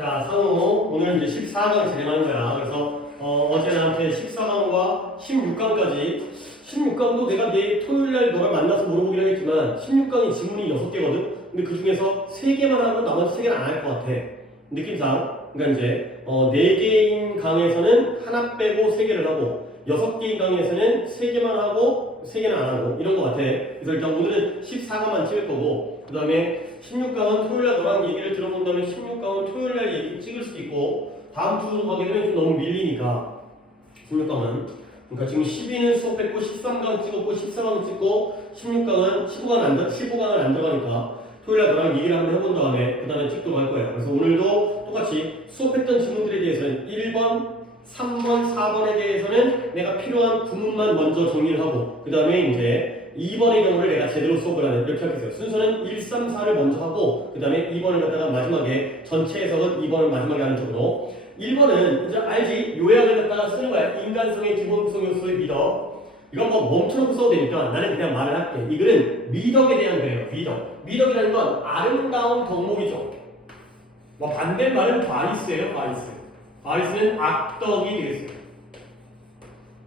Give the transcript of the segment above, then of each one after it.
자, 상호 오늘 이제 14강 진행하는 거야. 그래서 어제 나한테 14강과 16강까지 16강도 내가 내일 토요일날 너를 만나서 물어보긴 하겠지만 16강이 지문이 6개거든? 근데 그 중에서 3개만 하고 나머지 3개는 안 할 것 같아. 느낌상. 그러니까 이제 4개인 강에서는 하나 빼고 3개를 하고 6개인 강에서는 3개만 하고 3개는 안 하고 이런 것 같아. 그래서 일단 오늘은 14강만 찍을 거고 그 다음에 16강은 토요일날 너랑 얘기를 들어본 다음에 16강은 토요일날 얘기 찍을 수도 있고 다음 주로 가게 되면 좀 너무 밀리니까 16강은 그러니까 지금 12는 수업했고 13강 찍었고 14강 찍고 16강은 15강을 안 들어가니까 토요일날 너랑 얘기를 한번 해본 다음에 그 다음에 찍도록 할 거예요. 그래서 오늘도 똑같이 수업했던 질문들에 대해서는 1번, 3번, 4번에 대해서는 내가 필요한 구문만 먼저 정리를 하고 그 다음에 이제 2번의 경우를 내가 제대로 수업을 하는 이렇게 하겠어요. 순서는 1, 3, 4를 먼저 하고 그 다음에 2번을 갖다가 마지막에 전체 해석은 2번을 마지막에 하는 쪽으로 1번은 이제 알지? 요약을 갖다가 쓰는 거야. 인간성의 기본 구성 요소의 미덕. 이건 뭐 멈춰놓고 써도 되니까 나는 그냥 말을 할게. 이거는 미덕에 대한 거예요. 미덕. 미덕이라는 건 아름다운 덕목이죠. 뭐 반대말은 바리스예요. 바리스는 악덕이 되겠어요.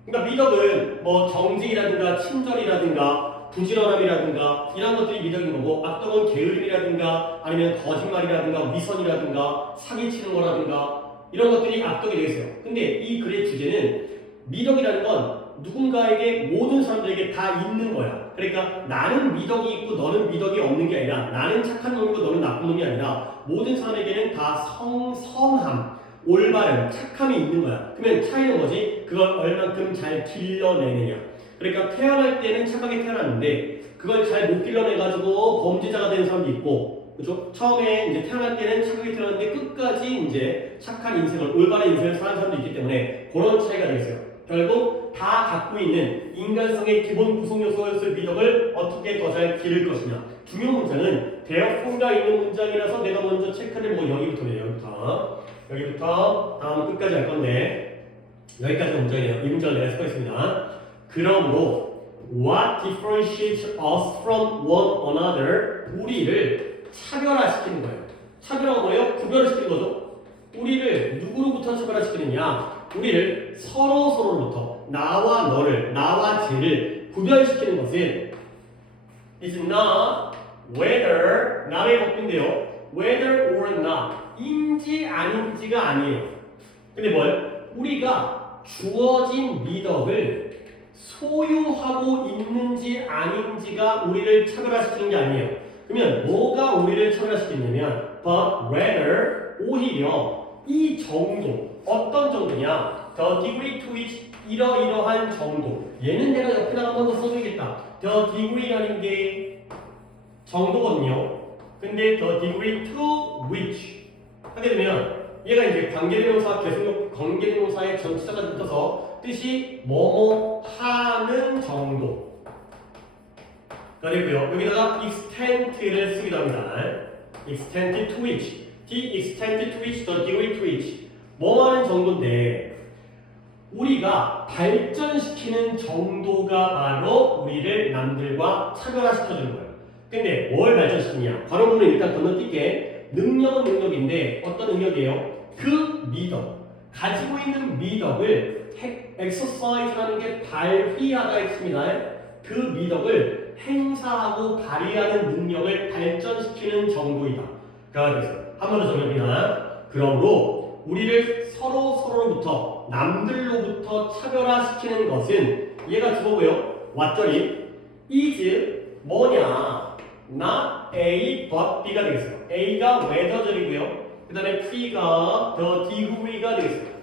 그러니까 미덕은 뭐 정직이라든가 친절이라든가 부지런함이라든가 이런 것들이 미덕인 거고 악덕은 게으름이라든가 아니면 거짓말이라든가 위선이라든가 사기치는 거라든가 이런 것들이 악덕이 되겠어요. 근데 이 글의 주제는 미덕이라는 건 누군가에게 모든 사람들에게 다 있는 거야. 그러니까 나는 미덕이 있고 너는 미덕이 없는 게 아니라 나는 착한 놈이고 너는 나쁜 놈이 아니라 모든 사람에게는 다 선함, 올바름, 착함이 있는 거야. 그러면 차이는 뭐지? 그걸 얼만큼 잘 길러내느냐. 그러니까 태어날 때는 착하게 태어났는데 그걸 잘 못 길러내가지고 범죄자가 되는 사람도 있고 그죠? 처음에 이제 태어날 때는 착하게 태어났는데 끝까지 이제 착한 인생을 올바른 인생을 사는 사람도 있기 때문에 그런 차이가 되겠어요. 결국 다 갖고 있는 인간성의 기본 구성 요소였을 미덕을 어떻게 더 잘 기를 것이냐. 중요 문장은 대역fon가 있는 문장이라서 내가 먼저 체크를 해보고 여기부터 다음 끝까지 할 건데 여기까지가 문장이에요. 이 문장을 내가 써있습니다. 그러므로 What differentiates us from one another? 우리를 차별화시키는 거예요. 차별화가 뭐예요? 구별시키는 거죠. 우리를 누구로부터 차별화시키느냐? 우리를 서로로부터 나와 너를, 나와 쟤를 구별시키는 것은 is not whether, not의 법인데요. whether or not, 인지 아닌지가 아니에요. 근데 뭘? 우리가 주어진 미덕을 소유하고 있는지 아닌지가 우리를 차별화시키는 게 아니에요. 그러면 뭐가 우리를 차별화시키냐면 but rather, 오히려 이 정도, 어떤 정도냐? The degree to which 이러이러한 정도. 얘는 내가 옆에다가 한번 더 써줘야겠다. The degree라는 게 정도거든요. 근데 the degree to which 하게 되면 얘가 이제 관계대명사, 계속력, 관계대명사의 전치사가 붙어서 뜻이 뭐뭐 하는 정도. 그리고요 여기다가 extent를 쓰기도 합니다. extent to which, the extent to which, the degree to which 뭐 하는 정도인데 우리가 발전시키는 정도가 바로 우리를 남들과 차별화시켜주는 거예요. 근데 뭘 발전시키냐? 괄호문을 일단 건너뛸게. 능력은 능력인데 어떤 능력이에요? 그 미덕, 가지고 있는 미덕을 exercise라는 게 발휘하다 했습니다. 그 미덕을 행사하고 발휘하는 능력을 발전시키는 정도이다. 그래서 한 번 더 정리합니다. 그러므로 우리를 서로로부터 남들로부터 차별화시키는 것은 얘가 주어고요. 왓절이 is 뭐냐? not A but B가 되겠어요. A가 whether절이고요. 그 다음에 B가 the degree가 되겠어요.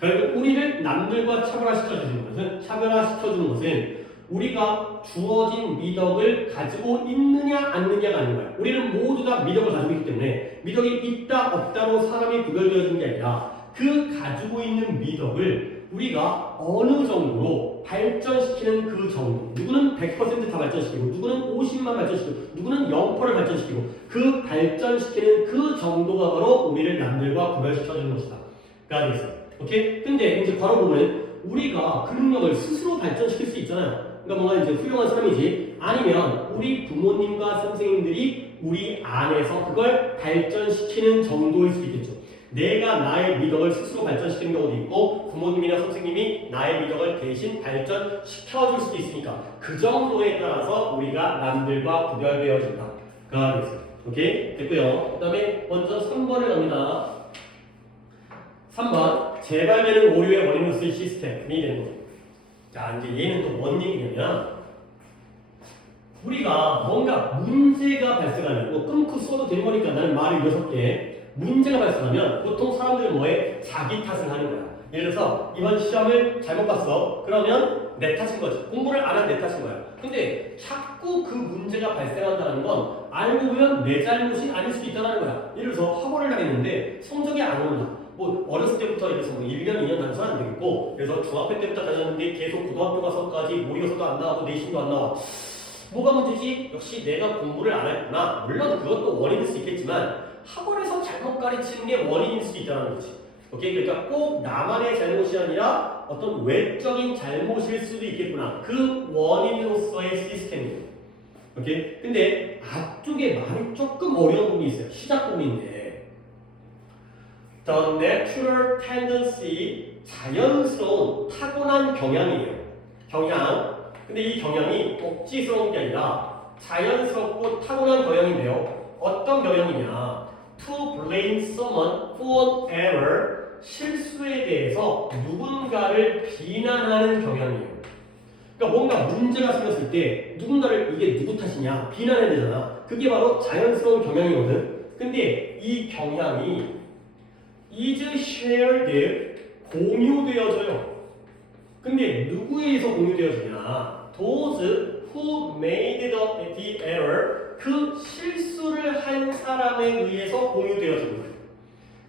결국 우리를 남들과 차별화시켜주는 것은 우리가 주어진 미덕을 가지고 있느냐 안느냐가 아닌 거예요. 우리는 모두 다 미덕을 가지고 있기 때문에 미덕이 있다 없다로 사람이 구별되어지는 게 아니라 그 가지고 있는 미덕을 우리가 어느 정도로 발전시키는 그 정도. 누구는 100% 다 발전시키고 누구는 50만 발전시키고 누구는 0%를 발전시키고 그 발전시키는 그 정도가 바로 우리를 남들과 구별시켜주는 것이다. 가 되겠어요. 오케이? 근데 이제 바로 보면 우리가 그 능력을 스스로 발전시킬 수 있잖아요. 그러니까 뭔가 이제 훌륭한 사람이지 아니면 우리 부모님과 선생님들이 우리 안에서 그걸 발전시키는 정도일 수 있겠죠. 내가 나의 미덕을 스스로 발전시키는 경우도 있고 부모님이나 선생님이 나의 미덕을 대신 발전시켜줄 수도 있으니까 그 정도에 따라서 우리가 남들과 구별되어진다. 그 말이겠습니다. 오케이? 됐고요. 그 다음에 먼저 3번을 갑니다. 3번 재발되는 오류의 원인으로 쓰일 시스템이 되는 거죠. 자, 이제 얘는 또 뭔 얘기냐면 우리가 뭔가 문제가 발생하면 뭐 끊고 써도 되는 거니까 나는 말을 6개 문제가 발생하면 보통 사람들은 뭐해? 자기 탓을 하는 거야. 예를 들어서 이번 시험을 잘못 봤어. 그러면 내 탓인 거지. 공부를 안 한 내 탓인 거야. 근데 자꾸 그 문제가 발생한다는 건 알고 보면 내 잘못이 아닐 수도 있다는 거야. 예를 들어서 학원을 다녔는데 성적이 안 오른다. 뭐 어렸을 때부터 예를 들어서 뭐 1년, 2년 다녀서는 안 되겠고 그래서 중학교 때부터 다녔는데 계속 고등학교 가서까지 모의고사도 안 나오고 내신도 안 나와. 뭐가 문제지? 역시 내가 공부를 안 했구나. 물론 그것도 원인일 수 있겠지만 학원에서 잘못 가르치는 게 원인일 수 있다는 거지. 오케이? 그러니까 꼭 나만의 잘못이 아니라 어떤 외적인 잘못일 수도 있겠구나. 그 원인으로서의 시스템이에요. 오케이? 근데 앞쪽에 말이 조금 어려운 부분이 있어요. 시작 부분인데 The natural tendency, 자연스러운 타고난 경향이에요. 경향. 근데 이 경향이 억지스러운 게 아니라 자연스럽고 타고난 경향인데요. 어떤 경향이냐? To blame someone for an error, 실수에 대해서 누군가를 비난하는 경향이에요. 그러니까 뭔가 문제가 생겼을 때 누군가를 이게 누구 탓이냐 비난해야 되잖아. 그게 바로 자연스러운 경향이거든. 근데 이 경향이 is shared, 공유되어져요. 근데 누구에 의해서 공유되어지냐? Those who made the error, 그 실수를 한 사람에 의해서 공유되어지는 거예요.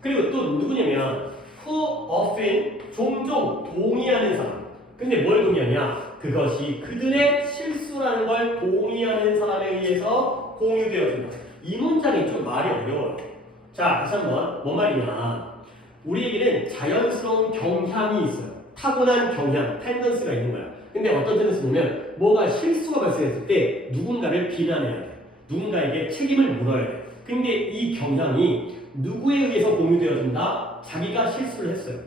그리고 또 누구냐면 who often, 종종 동의하는 사람. 근데 뭘 동의하냐? 그것이 그들의 실수라는 걸 동의하는 사람에 의해서 공유되어진다. 이 문장이 좀 말이 어려워요. 자, 다시 한번 뭔 말이냐? 우리에게는 자연스러운 경향이 있어요. 타고난 경향, 텐던스가 있는 거야. 근데 어떤 텐던스냐면 뭐가 실수가 발생했을 때 누군가를 비난해야 돼. 누군가에게 책임을 물어야 돼. 근데 이 경향이 누구에 의해서 공유되어진다? 자기가 실수를 했어요.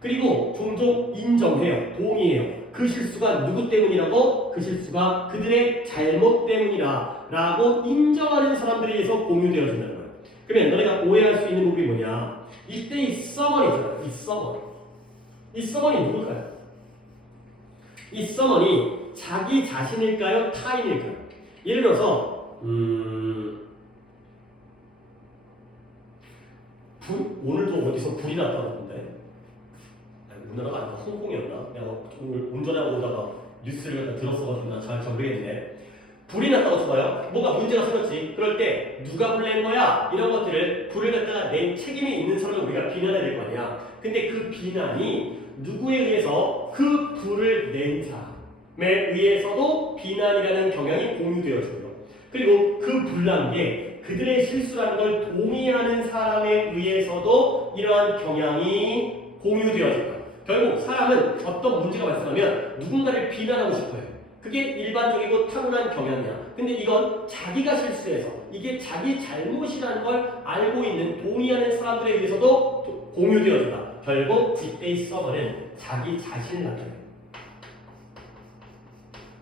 그리고 종종 인정해요. 동의해요. 그 실수가 누구 때문이라고? 그 실수가 그들의 잘못 때문이라 라고 인정하는 사람들에 의해서 공유되어진다는 거예요. 그러면 너네가 오해할 수 있는 부분이 뭐냐? 이때 이 someone이잖아. 이 someone. 이 someone이 누굴까요? 이 someone이 자기 자신일까요? 타인일까요? 예를 들어서 오늘도 어디서 불이 났다고 하던데 우리나라가 아니라 홍콩이었나? 내가 오늘 운전하고 오다가 뉴스를 갖다 들었어가지고 나 잘 모르겠는데 불이 났다고 쳐봐요. 뭔가 문제가 생겼지. 그럴 때 누가 불낸 거야? 이런 것들을 불을 갖다가 낸 책임이 있는 사람을 우리가 비난해야 될 거 아니야. 근데 그 비난이 누구에 의해서 그 불을 낸 사람에 의해서도 비난이라는 경향이 공유되어져요. 그리고 그 불난 게 그들의 실수라는 걸 동의하는 사람에 의해서도 이러한 경향이 공유되어져요. 결국 사람은 어떤 문제가 발생하면 누군가를 비난하고 싶어요. 그게 일반적이고 타고난 경향이야. 근데 이건 자기가 실수해서 이게 자기 잘못이라는 걸 알고 있는 동의하는 사람들에 의해서도 공유되어진다. 결국 이때의 서버는 자기 자신을 나타내요.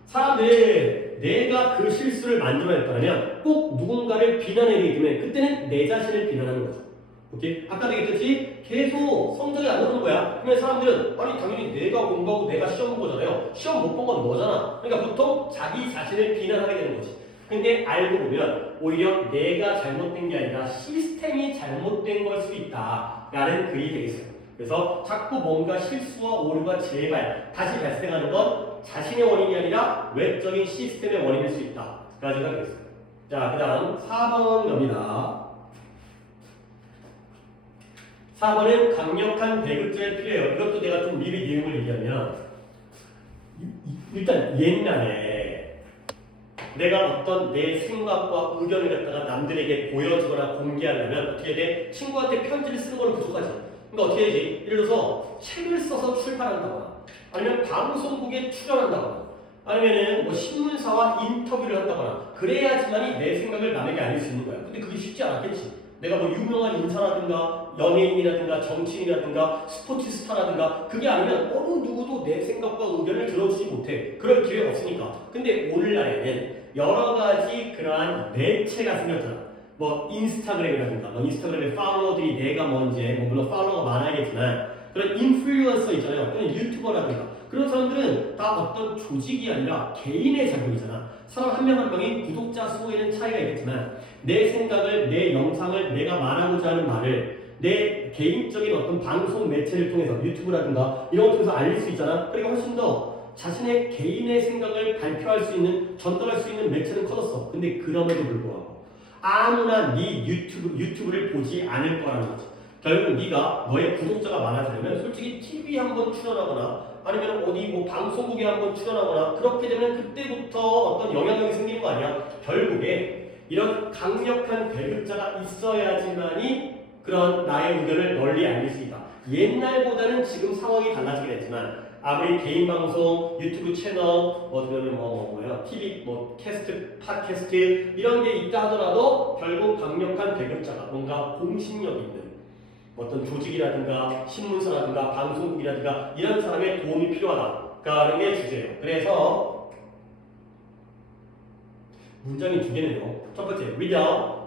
사람들 내가 그 실수를 만들어냈다면 꼭 누군가를 비난해야 되기 때문에 그때는 내 자신을 비난하는 거죠. 오케이? 아까도 얘기했듯이 계속 성적이 안 오르는 거야. 그러면 사람들은 아니 당연히 내가 공부하고 내가 시험 본 거잖아요. 시험 못 본 건 너잖아. 그러니까 보통 자기 자신을 비난하게 되는 거지. 근데 알고 보면 오히려 내가 잘못된 게 아니라 시스템이 잘못된 걸 수 있다 라는 글이 되겠어요. 그래서 자꾸 뭔가 실수와 오류가 제발 다시 발생하는 건 자신의 원인이 아니라 외적인 시스템의 원인일 수 있다 라는 생각이 되겠어요. 자, 그 다음 4번 갑니다. 4번은 강력한 배급제가 필요해요. 이것도 내가 좀 미리 내용을 얘기하면 일단 옛날에 내가 어떤 내 생각과 의견을 갖다가 남들에게 보여주거나 공개하려면 어떻게 돼? 친구한테 편지를 쓰는 거는 부족하지. 그러니까 어떻게 되지? 예를 들어서 책을 써서 출판한다거나 아니면 방송국에 출연한다거나 아니면은 뭐 신문사와 인터뷰를 한다거나 그래야지만이 내 생각을 남에게 알릴 수 있는 거야. 근데 그게 쉽지 않았겠지. 내가 뭐 유명한 인사라든가 연예인이라든가 정치인이라든가 스포츠 스타라든가 그게 아니면 어느 누구도 내 생각과 의견을 들어주지 못해. 그럴 기회가 없으니까. 근데 오늘날에는 여러 가지 그러한 매체가 생겼잖아. 뭐 인스타그램이라든가 뭐 인스타그램에 팔로워들이 내가 뭔지 뭐 물론 팔로워가 많아야겠지만 그런 인플루언서 있잖아요. 또는 유튜버라든가 그런 사람들은 다 어떤 조직이 아니라 개인의 작용이잖아. 사람 한 명 한 명이 구독자 수에는 차이가 있겠지만 내 생각을, 내 영상을, 내가 말하고자 하는 말을 내 개인적인 어떤 방송 매체를 통해서 유튜브라든가 이런 걸 통해서 알릴 수 있잖아. 그러니까 훨씬 더 자신의 개인의 생각을 발표할 수 있는, 전달할 수 있는 매체는 커졌어. 근데 그럼에도 불구하고 아무나 네 유튜브를 보지 않을 거라는 거지. 결국 네가 너의 구독자가 많아지려면 솔직히 TV 한번 출연하거나 아니면 어디 뭐 방송국에 한번 출연하거나 그렇게 되면 그때부터 어떤 영향력이 생기는 거 아니야? 결국에 이런 강력한 배급자가 있어야지만이 그런 나의 의견을 널리 알릴 수 있다. 옛날보다는 지금 상황이 달라지긴 했지만 아무리 개인 방송, 유튜브 채널, TV, 캐스트, 팟캐스트 이런 게 있다 하더라도 결국 강력한 배급자가 뭔가 공신력 있는 어떤 조직이라든가 신문사라든가 방송국이라든가 이런 사람의 도움이 필요하다라는 게 주제예요. 그래서 문장이 두 개네요. 첫 번째, read out.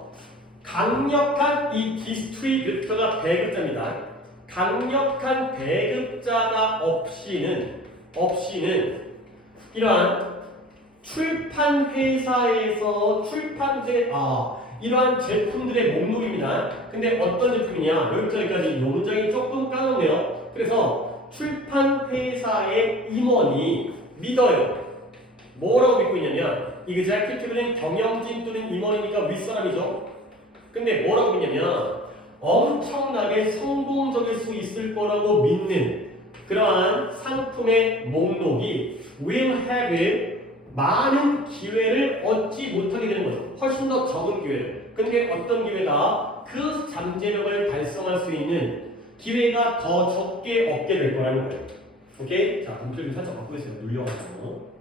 강력한 이 디스트리뷰터가 배급자입니다. 강력한 배급자가 없이는 이러한 출판 회사에서 이러한 제품들의 목록입니다. 근데 어떤 제품이냐? 여기까지 이 문장이 조금 까놓네요. 그래서 출판 회사의 임원이 믿어요. 뭐라고 믿고 있냐면 executive는 경영진 또는 임원이니까 윗사람이죠. 근데 뭐라고 믿냐면 엄청나게 성공적일 수 있을 거라고 믿는 그러한 상품의 목록이 will have 많은 기회를 얻지 못하게 되는 거죠. 훨씬 더 적은 기회를. 근데 어떤 기회가 그 잠재력을 달성할 수 있는 기회가 더 적게 얻게 될 거라는 거예요. 오케이? 자, 문제를 살짝 바꾸겠습니다. 눌려가지고.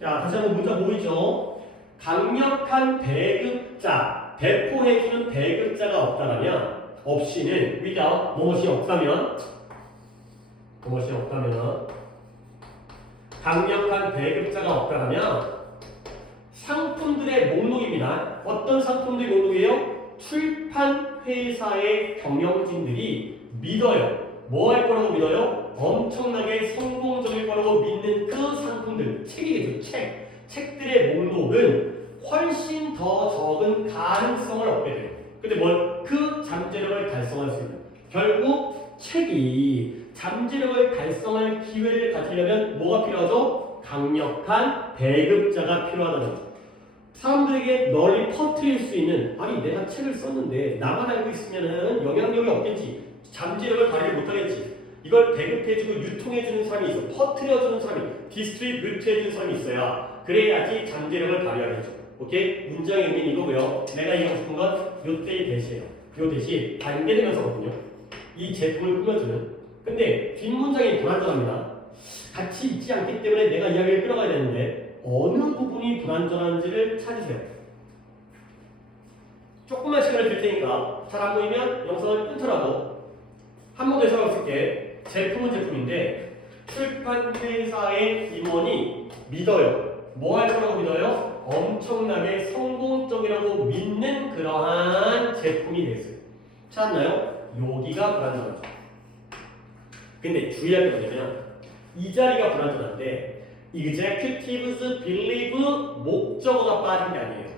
자, 다시 한번 문장 보이죠? 강력한 배급자, 배포해주는 배급자가 없다면, 없이는, without, 무엇이 없다면, 강력한 배급자가 없다면 상품들의 목록입니다. 어떤 상품들의 목록이에요? 출판 회사의 경영진들이 믿어요. 뭐 할 거라고 믿어요? 엄청나게 성공적일 거라고 믿는 그 상품들, 책이겠죠. 책들의 목록은 훨씬 더 적은 가능성을 얻게 돼요. 근데 그 잠재력을 달성할 수 있는 결국 책이 잠재력을 달성할 기회를 가지려면 뭐가 필요하죠? 강력한 배급자가 필요하다는 거죠. 사람들에게 널리 퍼뜨릴 수 있는 아니 내가 책을 썼는데 나만 알고 있으면 영향력이 없겠지. 잠재력을 발휘 못하겠지. 이걸 배급해주고 유통해주는 사람이 있어. 퍼뜨려주는 사람이 디스트리뷰트해주는 사람이 있어야 그래야지 잠재력을 발휘하겠죠. 오케이? 문장의 의미는 이거고요. 내가 이하고 싶은 건 요때의 대시예요. 요 대시 반대되면서거든요. 이 제품을 꾸며주는 근데 뒷문장이 불안전합니다. 같이 있지 않기 때문에 내가 이야기를 끌어가야 되는데 어느 부분이 불안전한지를 찾으세요. 조금만 시간을 줄 테니까 잘 안 보이면 영상을 끊더라도 한 번 더 해석을 쓸게. 제품은 제품인데 출판 회사의 임원이 믿어요. 뭐 할 거라고 믿어요? 엄청나게 성공적이라고 믿는 그러한 제품이 됐어요. 찾았나요? 여기가 불안전하죠. 근데 주의할 게 뭐냐면 이 자리가 불안전한데 executives believe 목적어가 빠진 게 아니에요.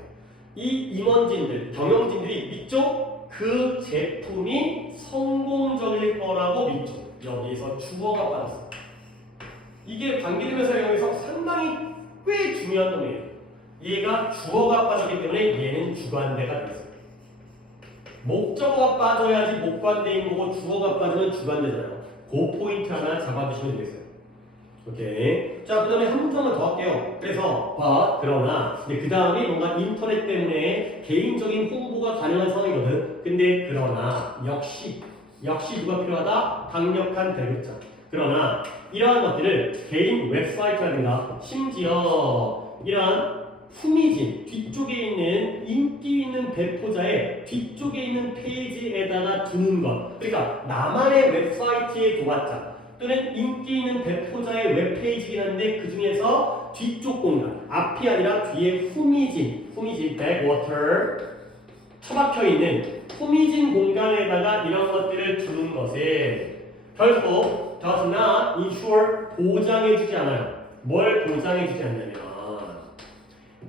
이 임원진들, 경영진들이 믿죠? 그 제품이 성공적일 거라고 믿죠. 여기서 주어가 빠졌어. 이게 관계대명사 영역에서 상당히 꽤 중요한 놈이에요. 얘가 주어가 빠졌기 때문에 얘는 주관대가 됐어요. 목적어가 빠져야지 목관대인 거고 주어가 빠지면 주관대잖아요. 그 포인트 하나 잡아주시면 되겠어요. 오케이. 자, 그 다음에 한 문장만 더 할게요. 그래서, 그러나, 근데 그 다음이 뭔가 인터넷 때문에 개인적인 홍보가 가능한 상황이거든. 근데 그러나, 역시 누가 필요하다? 강력한 배급자. 그러나 이러한 것들을 개인 웹사이트라든가 심지어 이러한 후미진 뒤쪽에 있는 인기 있는 배포자의 뒤쪽에 있는 페이지에다가 두는 것. 그러니까 나만의 웹사이트에 도왔자 또는 인기 있는 배포자의 웹페이지긴 한데 그 중에서 뒤쪽 공간, 앞이 아니라 뒤에 후미진, backwater 처박혀 있는 후미진 공간에다가 이런 것들을 두는 것은 결코 does not ensure 보장해주지 않아요. 뭘 보장해주지 않냐면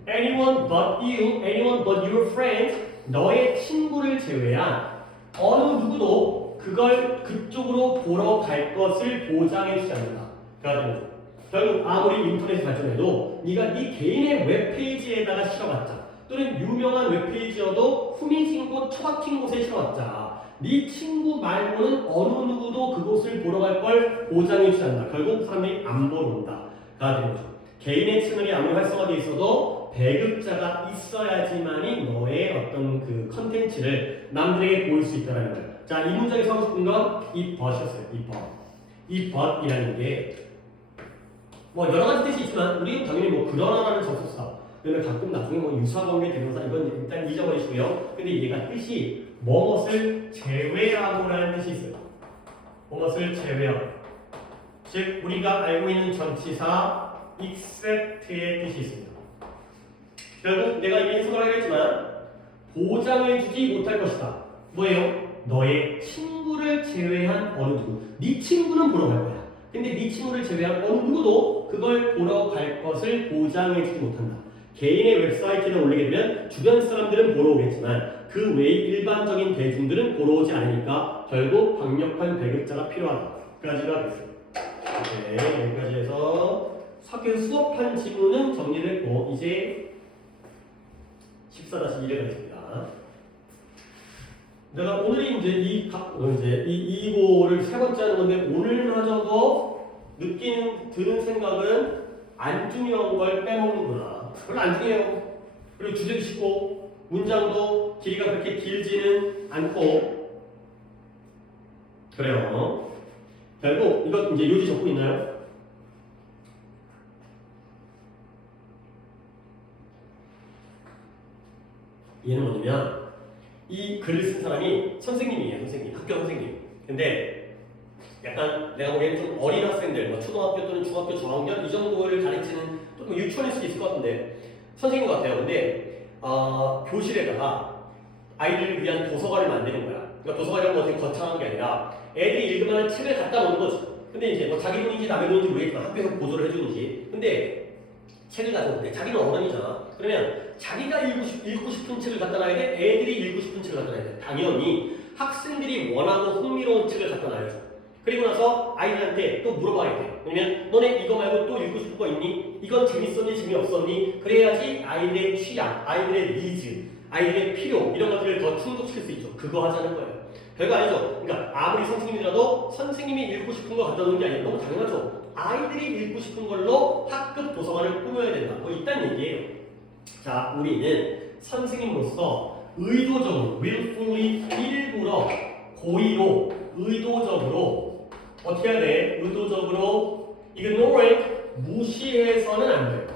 anyone but you, anyone but your friends, 너의 친구를 제외한 어느 누구도 그걸 그쪽으로 보러 갈 것을 보장해주지 않는다. 그러니까 결국 아무리 인터넷이 발전해도 네가 네 개인의 웹페이지에다가 실어봤자 또는 유명한 웹페이지여도 후미진 곳, 처박힌 곳에 실어봤자 네 친구 말고는 어느 누구도 그곳을 보러 갈 걸 보장해주지 않는다. 결국 사람들이 안 보러 온다. 가 되는 거죠. 개인의 채널이 아무리 활성화되어 있어도 배급자가 있어야지만이 너의 어떤 그 컨텐츠를 남들에게 보일 수 있다는 거예요. 자, 이 문장에서 하고 싶은 건 이 but이었어요. 이 but. 이 but이라는 게 뭐 여러 가지 뜻이 있지만 우리는 당연히 뭐 그러나라는 접속사 그러면 가끔 나중에 뭐 유사관계 대명사 이건 일단 잊어버리시고요. 근데 얘가 뜻이 무엇을 제외하고라는 뜻이 있어요. 무엇을 제외하고. 즉 우리가 알고 있는 전치사 except의 뜻이 있습니다. 결국 내가 이미 해석을 하겠지만 보장을 주지 못할 것이다. 뭐예요? 너의 친구를 제외한 어느 누구. 네 친구는 보러 갈 거야. 근데 네 친구를 제외한 어느 누구도 그걸 보러 갈 것을 보장해주지 못한다. 개인의 웹사이트에 올리게 되면 주변 사람들은 보러 오겠지만 그 외의 일반적인 대중들은 보러 오지 않으니까 결국 강력한 배급자가 필요하다까지가 됐어요. 네, 여기까지 해서 학교에서 수업한 지문은 정리를 했고 이제 14-1에 가겠습니다. 내가 오늘이 이제 이고를 세 번째 하는 건데 오늘마저도 드는 생각은 안 중요한 걸 빼먹는구나. 별로 안 중요해요. 그리고 주제도 쉽고 문장도 길이가 그렇게 길지는 않고 그래요. 결국 이거 이제 요지 적고 있나요? 얘는 뭐냐면 이 글을 쓴 사람이 선생님이에요. 선생님, 학교 선생님. 근데 약간 내가 보기에는 좀 어린 학생들, 뭐 초등학교 또는 중학교 저학년 이 정도를 가르치는 또 유치원일 수도 있을 것 같은데 선생님 같아요. 근데 교실에다가 아이들을 위한 도서관을 만드는 거야. 그러니까 도서관이란 뭐 어떻게 거창한 게 아니라 애들이 읽을 만한 책을 갖다 놓는 거지. 근데 이제 뭐 자기 돈인지 남의 돈인지 모르겠지만 학교에서 보조를 해주는지. 근데 책을 가져오는데 자기는 어른이잖아. 그러면 자기가 읽고 싶은 책을 갖다 놔야 돼? 애들이 읽고 싶은 책을 갖다 놔야 돼? 당연히 학생들이 원하고 흥미로운 책을 갖다 놔야죠. 그리고 나서 아이들한테 또 물어봐야 돼. 왜냐면 너네 이거 말고 또 읽고 싶은 거 있니? 이건 재밌었니? 재미없었니? 그래야지 아이들의 취향, 아이들의 니즈, 아이들의 필요 이런 것들을 더 충족시킬 수 있죠. 그거 하자는 거예요. 별거 아니죠. 그러니까 아무리 선생님이라도 선생님이 읽고 싶은 거 갖다 놓는 게 아니에요. 너무 당연하죠. 아이들이 읽고 싶은 걸로 학급 도서관을 꾸며야 된다. 뭐 이딴 얘기예요. 자, 우리는 선생님으로서 의도적으로, willfully, 일부러, 고의로, 의도적으로 어떻게 해야 돼? 의도적으로 ignore it, 무시해서는 안 돼요.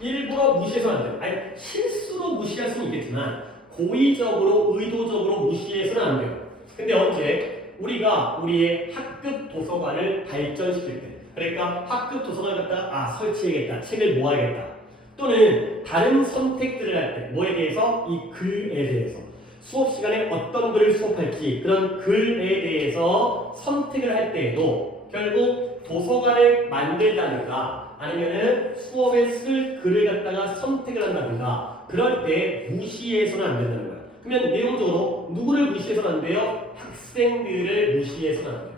일부러 무시해서는 안 돼요. 아니, 실수로 무시할 수는 있겠지만 고의적으로, 의도적으로 무시해서는 안 돼요. 근데 언제? 우리가 우리의 학급 도서관을 발전시킬 때 그러니까 학급 도서관을 갖다가 설치해야겠다, 책을 모아야겠다 또는 다른 선택들을 할 때 뭐에 대해서? 이 글에 대해서 수업 시간에 어떤 글을 수업할지 그런 글에 대해서 선택을 할 때에도 결국 도서관을 만들다든가 아니면은 수업에 쓸 글을 갖다가 선택을 한다든가 그럴 때 무시해서는 안 된다는 거야. 그러면 내용적으로 누구를 무시해서는 안 돼요? 학생들을 무시해서는 안 돼요.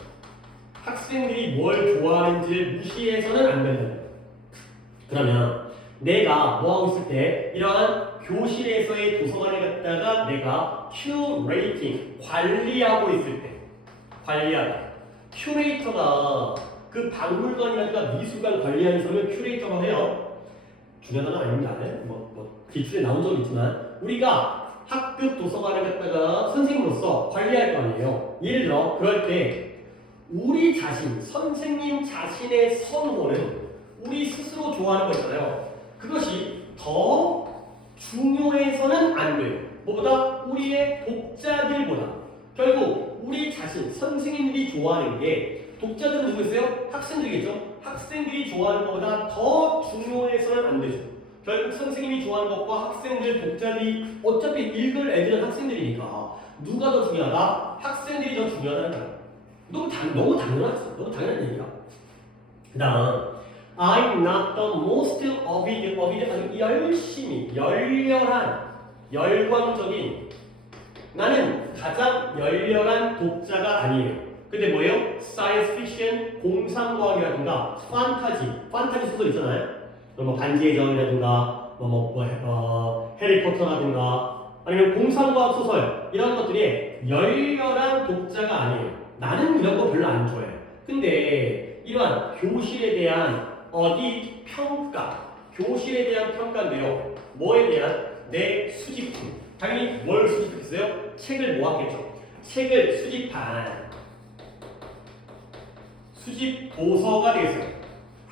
학생들이 뭘 좋아하는지를 무시해서는 안 된다는 거야. 그러면 내가 뭐 하고 있을 때 이러한 교실에서의 도서관을 갖다가 내가 큐레이팅 관리하고 있을 때 관리하다 큐레이터가 그 박물관이라든가 미술관 관리하는 사람을 큐레이터라고 해요. 중요한 건 아닙니다. 뭐 기출에 나온 적이 있지만 우리가 학급 도서관을 갖다가 선생님으로서 관리할 거 아니에요. 예를 들어 그럴 때 우리 자신, 선생님 자신의 선호는 우리 스스로 좋아하는 거 있잖아요. 그것이 더 중요해서는 안 돼요. 뭐보다? 우리의 독자들보다. 결국 우리 자신, 선생님들이 좋아하는 게 독자들은 누구겠어요? 학생들이겠죠? 학생들이 좋아하는 것보다 더 중요해서는 안 되죠. 결국 선생님이 좋아하는 것과 학생들, 독자들이 어차피 읽을 애들은 학생들이니까 누가 더 중요하다? 학생들이 더 중요하다는 거예요. 너무 당연하죠. 너무 당연한 얘기야. 그 다음 I'm not the most avid 아주 열심히, 열렬한, 열광적인 나는 가장 열렬한 독자가 아니에요. 근데 뭐예요? 사이언스 픽션, 공상과학이라든가 판타지 소설 있잖아요. 뭐 반지의 제왕이라든가 해리포터라든가 아니면 공상과학 소설 이런 것들이 열렬한 독자가 아니에요. 나는 이런 거 별로 안 좋아해요. 근데 이러한 교실에 대한 평가, 교실에 대한 평가인데요. 뭐에 대한? 내 수집품. 당연히 뭘 수집했어요? 책을 모았겠죠. 책을 수집한 수집 도서가 되겠어요.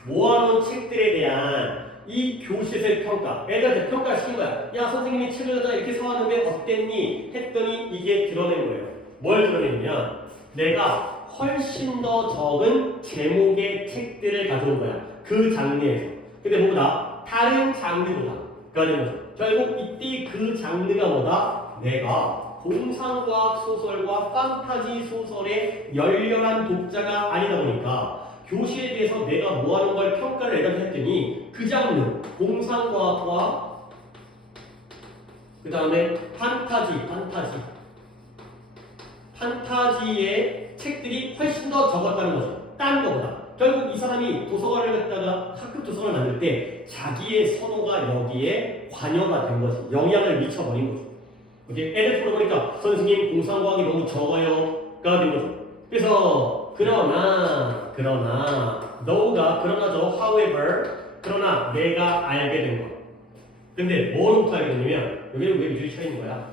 모아놓은 책들에 대한 이 교실에서의 평가. 애들한테 평가를 시킨 거야. 야, 선생님이 책을 갖다 이렇게 사왔는데 어땠니? 했더니 이게 드러낸 거예요. 뭘 드러내냐면 내가 훨씬 더 적은 제목의 책들을 가져온 거야. 그 장르에서. 근데 뭐보다? 다른 장르보다. 그러는 거죠. 결국 이때 그 장르가 뭐다? 내가 공상과학 소설과 판타지 소설의 열렬한 독자가 아니다 보니까 교실에 대해서 내가 뭐하는 걸 평가를 애들한테 했더니 그 장르, 공상과학과 그 다음에 판타지의 책들이 훨씬 더 적었다는 거죠. 딴 거보다. 결국 이 사람이 도서관을 갖다가 학급 도서관을 만들 때 자기의 선호가 여기에 관여가 된 거지. 영향을 미쳐버린 거죠. 오케이? 애들 풀어보니까 선생님 공상과학이 너무 적어요가 된 거죠. 그래서 그러나죠. however 그러나 내가 알게 된 거. 근데 뭐로부터 알게 됐냐면 여기는 왜 미줄이 쳐 있는 거야?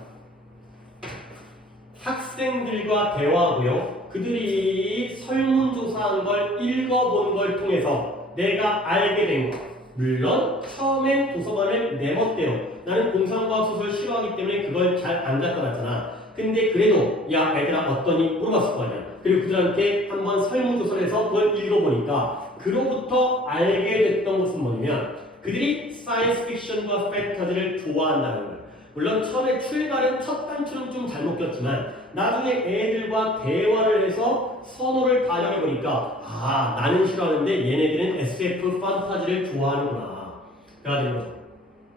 학생들과 대화하고요. 그들이 설문조사한 걸 읽어본 걸 통해서 내가 알게 된 거. 물론 처음엔 도서관을 내 멋대로 나는 공상과학 소설 싫어하기 때문에 그걸 잘 안 갖다 놨잖아. 근데 그래도 야 애들아 어떠니? 물어봤을 거 아니야. 그리고 그들한테 한번 설문조사를 해서 그걸 읽어보니까 그로부터 알게 됐던 것은 뭐냐면 그들이 사이언스 픽션과 판타지를 좋아한다는 거야. 물론 처음에 출발은 첫 단추는 좀 잘못 꼈지만 나중에 애들과 대화를 해서 선호를 반영해보니까 나는 싫어하는데 얘네들은 SF 판타지를 좋아하는구나. 가 되는 거죠.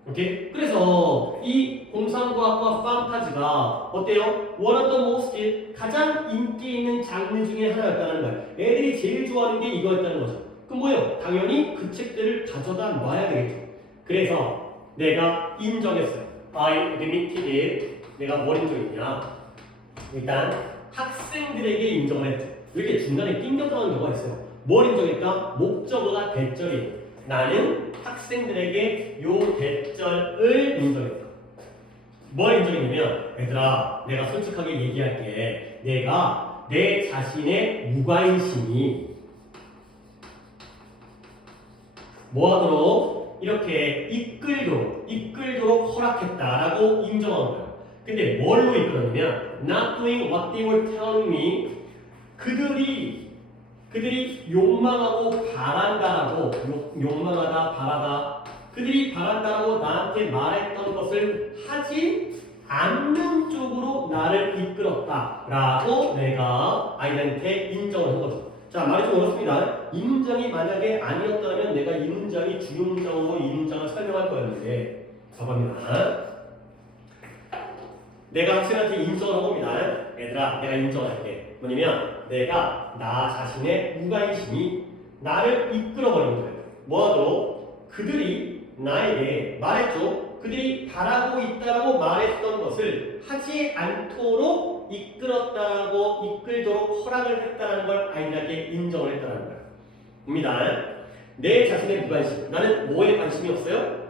오케이? 그래서 이 공상과학과 판타지가 어때요? One of the most 가장 인기 있는 장르 중에 하나였다는 거예요. 애들이 제일 좋아하는 게 이거였다는 거죠. 그럼 뭐예요? 당연히 그 책들을 가져다 놔야 되겠죠. 그래서 내가 인정했어요. I admitted it. 내가 뭘 인정했냐? 일단 학생들에게 인정을 했죠. 이렇게 중간에 낑겨 들어가는 경우가 있어요. 뭘 인정했다? 목적어가 대절이에요. 나는 학생들에게 요 대절을 인정했다. 뭘 인정했냐면 얘들아 내가 솔직하게 얘기할게. 내가 내 자신의 무관심이 뭐하도록 이렇게 이끌도록 허락했다라고 인정한 거예요. 근데 뭘로 이끌었냐면 not doing what they were telling me 그들이 욕망하고 바란다라고 욕망하다 바라다 그들이 바란다라고 나한테 말했던 것을 하지 않는 쪽으로 나를 이끌었다라고 내가 아이들한테 인정을 한 거죠. 자, 말이 좀 어렵습니다. 이 문장이 만약에 아니었다면 내가 이 문장이 주요 문장으로 이 문장을 설명할 거였는데 봐봅니다. 내가 학생한테 인정을 한 겁니다. 얘들아 내가 인정할게. 뭐냐면 내가 나 자신의 무관심이 나를 이끌어버리는 거예요. 뭐하도록? 그들이 나에게 말했죠. 그들이 바라고 있다라고 말했던 것을 하지 않도록 이끌도록 허락을 했다는 걸 아이들에게 인정을 했다는 거예요. 입니다. 내 자신의 무관심. 나는 뭐에 관심이 없어요?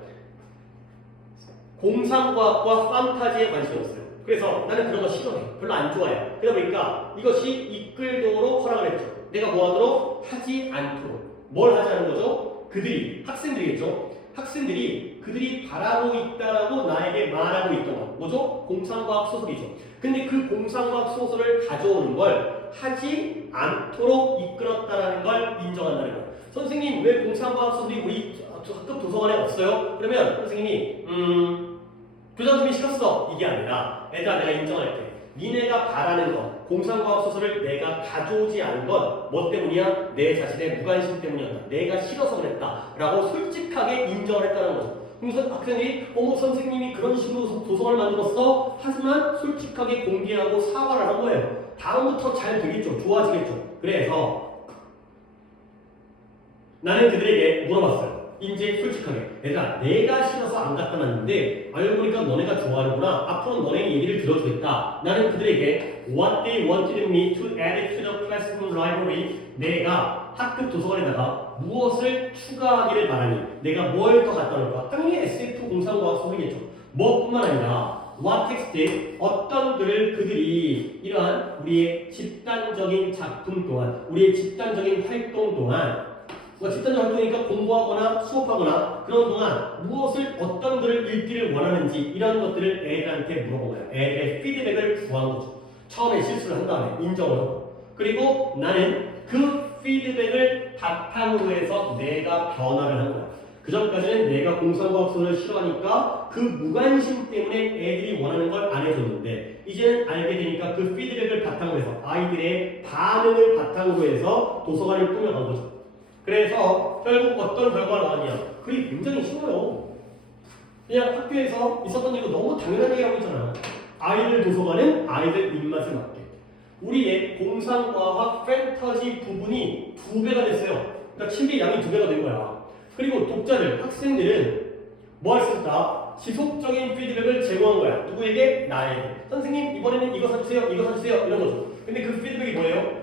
공상과학과 판타지에 관심이 없어요. 그래서 나는 그런 거 싫어해. 별로 안 좋아해. 그러다 보니까 이것이 이끌도록 허락을 했죠. 내가 뭐 하도록? 하지 않도록. 뭘 하지 않는 거죠? 그들이, 학생들이겠죠? 학생들이 그들이 바라고 있다라고 나에게 말하고 있던 건 뭐죠? 공상과학 소설이죠. 근데 그 공상과학 소설을 가져오는 걸 하지 않도록 이끌었다라는 걸 인정한다는 거예요. 선생님 왜 공상과학 소설이 우리 학급 도서관에 없어요? 그러면 선생님이 교장 선생님이 싫었어 이게 아니라 얘들아 내가 인정할게. 니네가 바라는 것, 공상과학 소설을 내가 가져오지 않은 건 뭐 때문이야? 내 자신의 무관심 때문이었다. 내가 싫어서 그랬다. 라고 솔직하게 인정을 했다는 거죠. 그래서 학생이 어머 선생님이 그런 식으로 도서관을 만들었어? 하지만 솔직하게 공개하고 사과를 한 거예요. 다음부터 잘 되겠죠. 좋아지겠죠. 그래서 나는 그들에게 물어봤어요. 이제 솔직하게 얘들아 내가 싫어서 안 갖다 놨는데 알고 보니까 너네가 좋아하는구나. 앞으로 너네 얘기를 들어주겠다. 나는 그들에게 What they wanted me to add to the classroom library 내가 학급 도서관에다가 무엇을 추가하기를 바라니 내가 뭘 더 갖다 놓을까? 당연히 SF 공상과학 소설이겠죠. 뭐뿐만 아니라 What text에 어떤 글을 그들이 이러한 우리의 집단적인 작품 동안 우리의 집단적인 활동 동안 집단적 활동이니까 공부하거나 수업하거나 그런 동안 무엇을 어떤 글을 읽기를 원하는지 이런 것들을 애들한테 물어본 거예요. 애들의 피드백을 구한 거죠. 처음에 실수를 한 다음에 인정을 하고 그리고 나는 그 피드백을 바탕으로 해서 내가 변화를 한 거야. 그 전까지는 내가 공상과학 소설을 싫어하니까 그 무관심 때문에 애들이 원하는 걸 안 해줬는데 이제는 알게 되니까 그 피드백을 바탕으로 해서 아이들의 반응을 바탕으로 해서 도서관을 꾸며간 거죠. 그래서 결국 어떤 결과가 나왔냐? 그게 굉장히 쉬워요. 그냥 학교에서 있었던 일도 너무 당연한 얘기하고 있잖아. 아이들 도서관은 아이들 입맛에 맞게. 우리의 공상과학 판타지 부분이 2배가 됐어요. 그러니까 침대 양이 2배가 된 거야. 그리고 독자들, 학생들은 뭐 할 수 있다? 지속적인 피드백을 제공한 거야. 누구에게? 나에게. 선생님 이번에는 이거 사주세요, 이거 사주세요 이런 거죠. 근데 그 피드백이 뭐예요?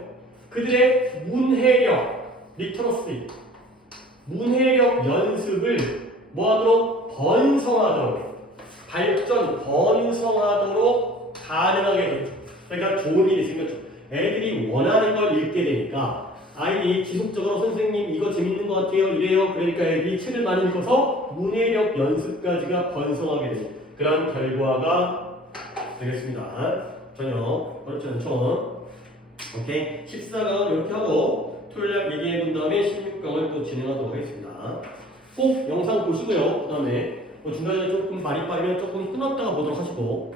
그들의 문해력 리터러시 문해력 연습을 뭐하도록 번성하도록 발전 번성하도록 가능하게 됐죠. 그러니까 좋은 일이 생겼죠. 애들이 원하는 걸 읽게 되니까 아이들이 지속적으로 선생님 이거 재밌는 것 같아요 이래요. 그러니까 애들이 책을 많이 읽어서 문해력 연습까지가 번성하게 되는 그런 결과가 되겠습니다. 저녁 어렵지 않죠? 오케이 14강은 이렇게 하고 토요일날 얘기해 본 다음에 16강을 또 진행하도록 하겠습니다. 꼭 영상 보시고요. 그 다음에 중간에 조금 말이 빠르면 조금 끊었다가 보도록 하시고